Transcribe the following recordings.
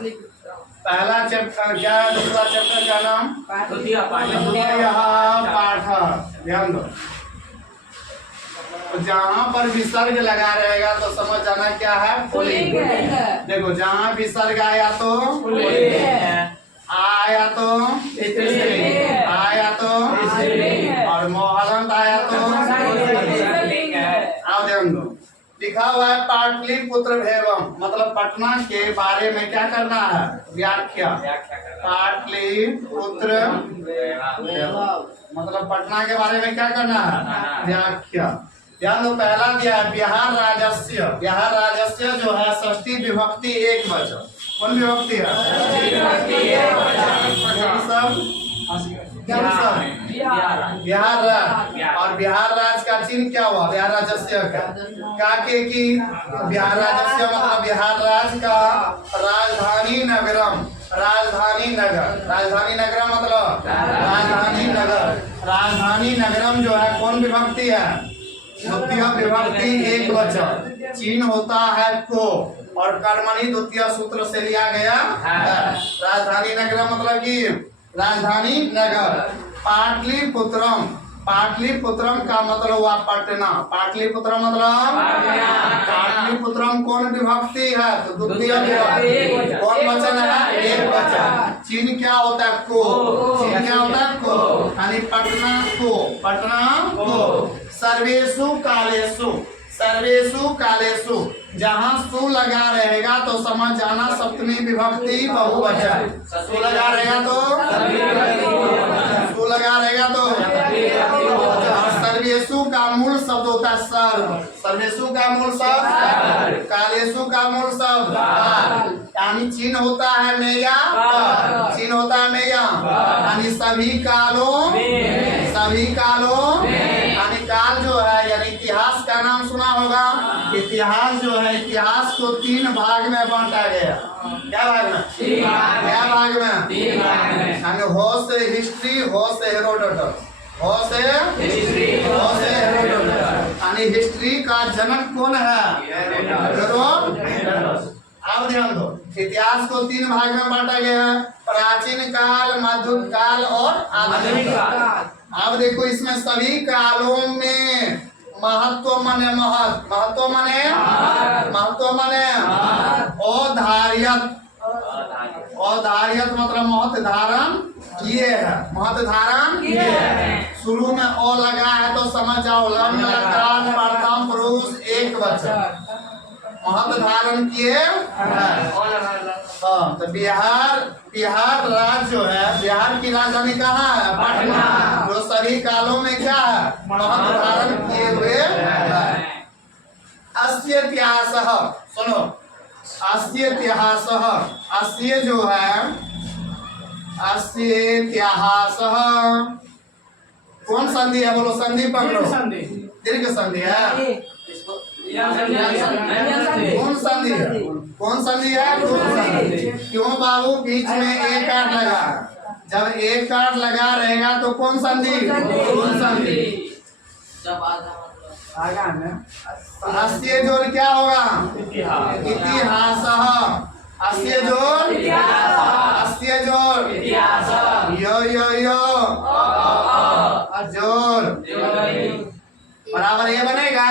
पहला चैप्टर क्या है, दूसरा चैप्टर का नाम द्वितीय पाठ। ध्यान दो, तो जहाँ पर विसर्ग लगा रहेगा तो समझ जाना क्या है, पुल्लिंग। देखो जहाँ विसर्ग आया तो आया तो आया तो और मोहलंत आया तो आओ ध्यान दो। लिखा हुआ है पाटलिपुत्र भैरवम, मतलब पटना के बारे में क्या करना है, व्याख्या। पाटलिपुत्र मतलब पटना के बारे में क्या करना है, व्याख्या। ध्यान दो, पहला दिया है बिहार राजस्व। बिहार राजस्व जो है षष्ठी विभक्ति एक वचन। कौन विभक्ति है, बिहार राज्य। और बिहार राज्य का चिन्ह क्या हुआ, बिहार राजस्व का के की बिहार राजस्व मतलब बिहार राज्य का राजधानी नगरम। राजधानी नगर, राजधानी नगर मतलब राजधानी नगर। राजधानी नगरम जो है कौन विभक्ति है, द्वितीय विभक्ति एक वचन। चिन्ह होता है को और कर्मणि द्वितीय सूत्र से लिया गया है। राजधानी नगर मतलब कि राजधानी नगर। पाटलिपुत्रम, पाटलिपुत्रम का मतलब हुआ पटना। पाटलिपुत्रम मतलब पाटलिपुत्रम कौन विभक्ति है, तो द्वितीय विभक्ति। कौन वचन है, एक वचन। चिन्ह क्या होता है, को। चिन्ह क्या होता है, को, यानी पटना को, पटना को। सर्वेषु कालेषु, सर्वेषु कालेषु, जहाँ सु लगा रहेगा तो समझ जाना सप्तमी विभक्ति बहुवचन। सु लगा रहेगा तो सु लगा रहेगा तो सर्वेषु का मूल शब्द होता है सर्व। सर्वेषु का मूल शब्द, कालेषु का मूल शब्द, यानी चिन्ह होता है मेया, चिन्ह होता है मेया, यानी सभी कालों, सभी कालों, यानी काल जो है यानी इतिहास का नाम सुना होगा। इतिहास जो है, इतिहास को तीन भाग में बांटा गया। क्या भाग में, क्या भाग में, यानी हो से हिस्ट्री, हो से हेरोडोटस, हो से हेरोडोटस। यानी हिस्ट्री का जनक कौन है, हेरोडोटस। अब ध्यान दो, इतिहास को तीन भाग में बांटा गया है, प्राचीन काल, मध्य काल और आधुनिक काल। अब देखो इसमें सभी कालों में महत्व मने महत्व मने औधार्यत, औधार्यत मतलब महत्व धारण किए है, महत्व धारण किए है। शुरू में ओ लगा है तो समझ जाओ लम लकार प्रथम पुरुष एक वचन, महत्व धारण किए है। तो बिहार राज्य जो है, बिहार की राजधानी कहाँ है, पटना, जो सभी कालों में क्या है, महत्व धारण किए हुए है। अस्य इतिहास, सुनो, अस्य इतिहास, अस्य जो है, अस्य इतिहास कौन संधि है, बोलो संधि पकड़ो, दीर्घ संधि है। कौन संधि है, कौन संधि है, कौन संधि। क्यों बाबू, बीच में एक कार्ड लगा, जब एक कार्ड लगा रहेगा तो कौन संधि, कौन संधि। अस्य जोड़ क्या होगा, इतिहास। अस्य जोड़, अस्य जोड़, यो यो यो जोड़ बराबर ये बनेगा।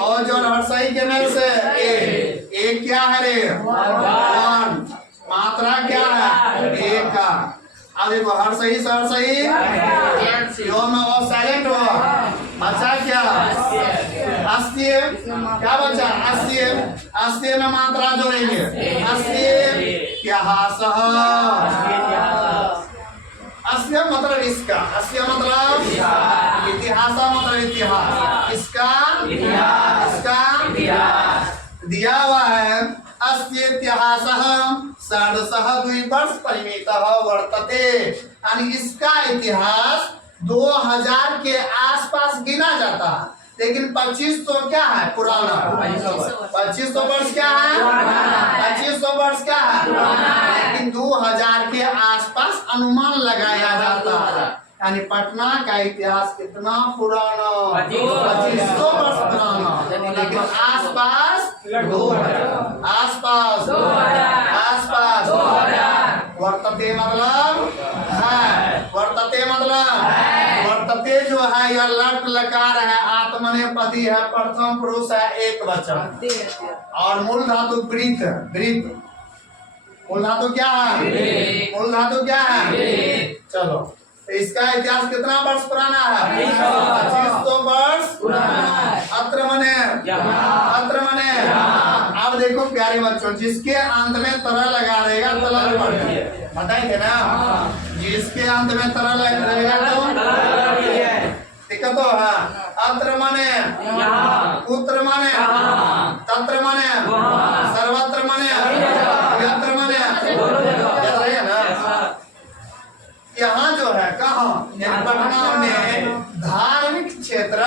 और जो हर्षई के मेल से एक क्या है रे, वन, मात्रा क्या है, एक का। अब देखो हर्षई से हर्षई यो में वो साइलेंट हुआ, बचा क्या, अस्त्य, क्या बचा, अस्त्य, अस्त्य में मात्रा जोड़ेंगे, अस्त्य इतिहास। अस्य मतलब इसका, अस्य मतलब इतिहास मतलब इतिहास, इसका इतिहास, इसका इतिहास दिया हुआ है। अस्य इतिहास षोडशः द्विवर्ष परिमितः वर्तते, यानी इसका इतिहास 2000 के आसपास गिना जाता है, लेकिन 25 तो क्या है, पुराना। 2500 वर्ष क्या है, 2500 वर्ष क्या है, लेकिन 2000 के आसपास अनुमान लगाया जाता है। यानी पटना का इतिहास कितना पुराना, 2500 वर्ष पुराना, लेकिन आसपास 2000, आसपास 2000, आसपास वर्तते मतलब है, वर्तते मतलब वर्तते जो है यह लट लकार है, आत्मनेपदी है, प्रथम पुरुष है, एक वचन। और मूल धातु वृत, वृत मूल धातु क्या है? मूल धातु क्या है? चलो तो इसका इतिहास कितना वर्ष पुराना है? 2500 वर्ष अत्र मने, अत्र मने। अब देखो प्यारे बच्चों, जिसके अंत में तरह लगा रहेगा तलर पड़ेगा, बताएंगे ना? जिसके अंत में तरह रहेगा तो दिक्कत हो है। अत्र मने, पुत्र मने, तत्र मने, सर्वत्र मने, यत्र मने, यहाँ जो है कहाँ पटना में धार्मिक क्षेत्र,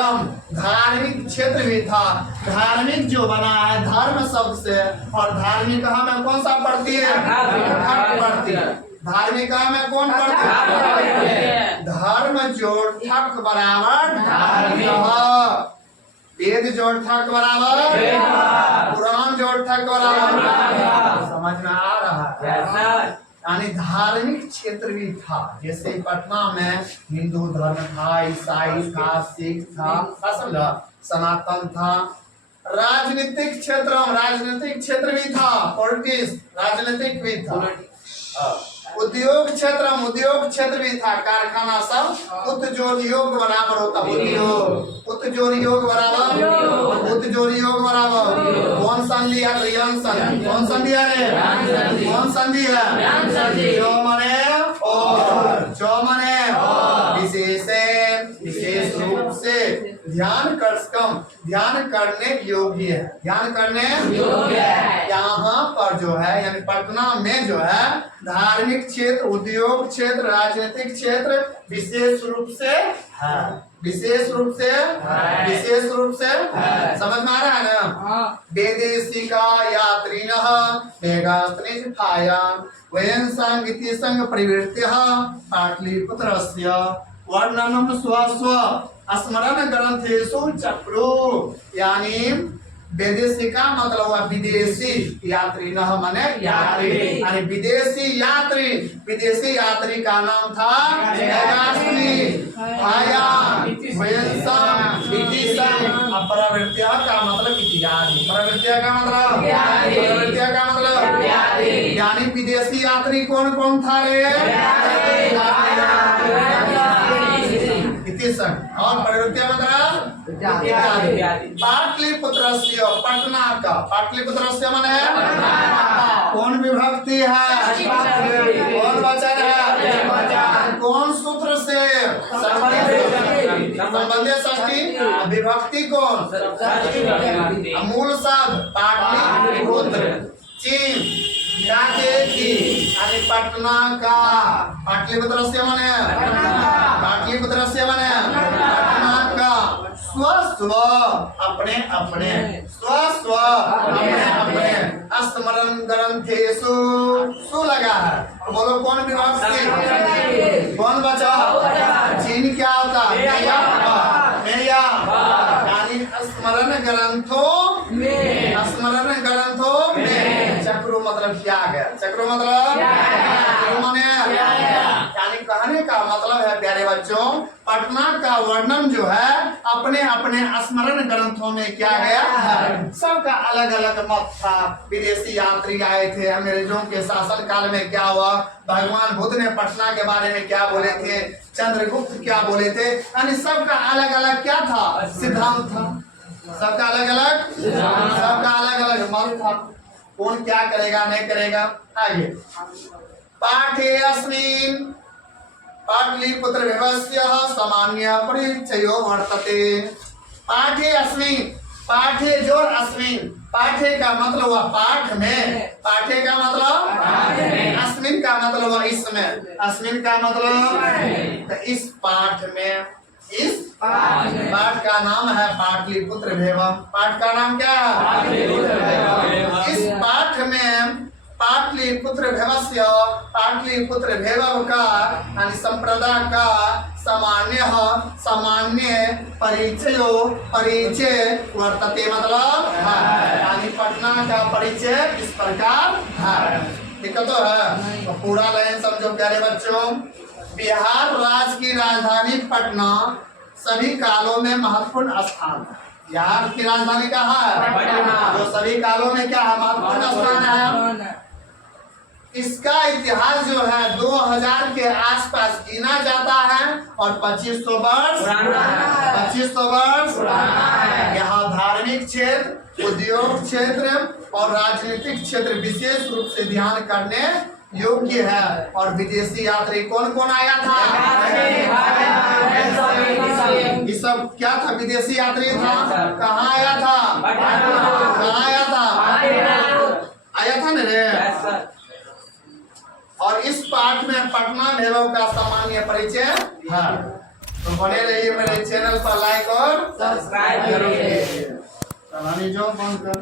धार्मिक क्षेत्र भी था। धार्मिक जो बना है धर्म शब्द से, और धार्मिक हमें कौन सा पढ़ती है? ठक पढ़ती है। धार्मिक में कौन पढ़ती है? धर्म जोड़ ठक बराबर धार्मिक, वेद जोड़ ठक बराबर पुराण जोड़ ठक बराबर। समझ में आ रहा है? यानी धार्मिक क्षेत्र भी था, जैसे पटना में हिंदू धर्म था, ईसाई था, सिख था, समझा, सनातन था। राजनीतिक क्षेत्र, राजनीतिक क्षेत्र भी था, पॉलिटिक्स राजनीतिक भी था। उद्योग क्षेत्र, उद्योग क्षेत्र भी था, कारखाना सब। उत जोड़ योग बराबर होता, उद्योग, उत जोड़ योग बराबर, उत जोड़ योग बराबर। कौन संधि है? रियन संधि। कौन संधि है? कौन संधि है? जो मने और, जो मने विशेषण, विशेष रूप से। ध्यान कर कम, ध्यान करने योग्य है, ध्यान करने योग्य है। यहाँ पर जो है यानी पटना में जो है धार्मिक क्षेत्र, उद्योग क्षेत्र, राजनीतिक क्षेत्र विशेष रूप से है, विशेष रूप से, विशेष रूप से समझ में आ रहा है ना? विदेशी का यात्री वयं संगीति संग प्रवृत्ति पाटलिपुत्रस्य वर्णनम स्वस्व स्मरण ग्रंथेषु चक्रो। यानी विदेशी का मतलब हुआ विदेशी, यात्री न माने यात्री, यानी विदेशी यात्री। विदेशी यात्री का नाम था प्रवृत्तिया का मतलब इत्यादि, प्रवृत्तिया का मतलब, प्रवृत्तिया का मतलब यानी विदेशी यात्री कौन कौन था रे? और प्रवृत्तिया मतलब पाटलिपुत्रस्य, पटना का। पाटलिपुत्रस्य माने कौन विभक्ति है? कौन वचन है? कौन सूत्र से? संबंधी षष्ठी। विभक्ति कौन? मूल शब्द पाटलिपुत्र, चीन पटना का। पाटलिपुत्रस्य माने, पाटलिपुत्रस्य माने पटना का। स्व अपने अपने, स्व अपने अपने। स्मरण ग्रंथेषु सु लगा है, बोलो कौन विभक्ति? कौन बचा? चीन क्या होता? यानी स्मरण ग्रंथों में, स्मरण ग्रंथों में। चक्रो मतलब क्या गया? चक्रो मतलब यानी कहने का मतलब है प्यारे बच्चों, पटना का वर्णन जो है अपने अपने स्मरण ग्रंथों में क्या गया है। सबका अलग अलग मत था। विदेशी यात्री आए थे, अंग्रेजों के शासन काल में क्या हुआ, भगवान बुद्ध ने पटना के बारे में क्या बोले थे, चंद्रगुप्त क्या बोले थे, यानी सबका अलग अलग क्या था? सिद्धांत था। सबका अलग अलग, सबका अलग अलग मत था। कौन क्या करेगा नहीं करेगा। आगे पाठे अस्मिन् पाटलिपुत्र व्यवस्य सामान्य परिचयो वर्तते। पाठे अस्मिन्, पाठे जोर अस्मिन्, पाठे का मतलब हुआ पाठ में, पाठे का मतलब अस्मिन् का मतलब हुआ इसमें, अस्मिन् का मतलब इस पाठ में। इस पाठ का नाम है पाटलिपुत्र भैवम। पाठ का नाम क्या है? इस पाठ में पाटलिपुत्र भैवस्य, पाटलिपुत्र भैवव का यानी संप्रदाय का सामान्य, सामान्य परिचयो, परिचय वर्तते मतलब यानी पटना का परिचय इस प्रकार है। दिक्कत तो है। तो पूरा लाइन समझो प्यारे बच्चों। बिहार राज्य की राजधानी पटना सभी कालों में महत्वपूर्ण स्थान है। बिहार की राजधानी कहाँ है? पटना। जो सभी कालों में क्या है? महत्वपूर्ण स्थान है। इसका इतिहास जो है 2000 के आसपास गिना जाता है और 2500 वर्ष 2500 वर्ष यहाँ धार्मिक क्षेत्र, उद्योग क्षेत्र और राजनीतिक क्षेत्र विशेष रूप से ध्यान करने योग्य है। और विदेशी यात्री कौन कौन आया था? ये सब क्या था? विदेशी यात्री था। कहाँ आया था? कहाँ आया था? आया था ना रे। और इस पाठ में पटना भैरव का सामान्य परिचय है। तो बने रहिए मेरे चैनल पर, लाइक और सब्सक्राइब करिए। जो बंद कर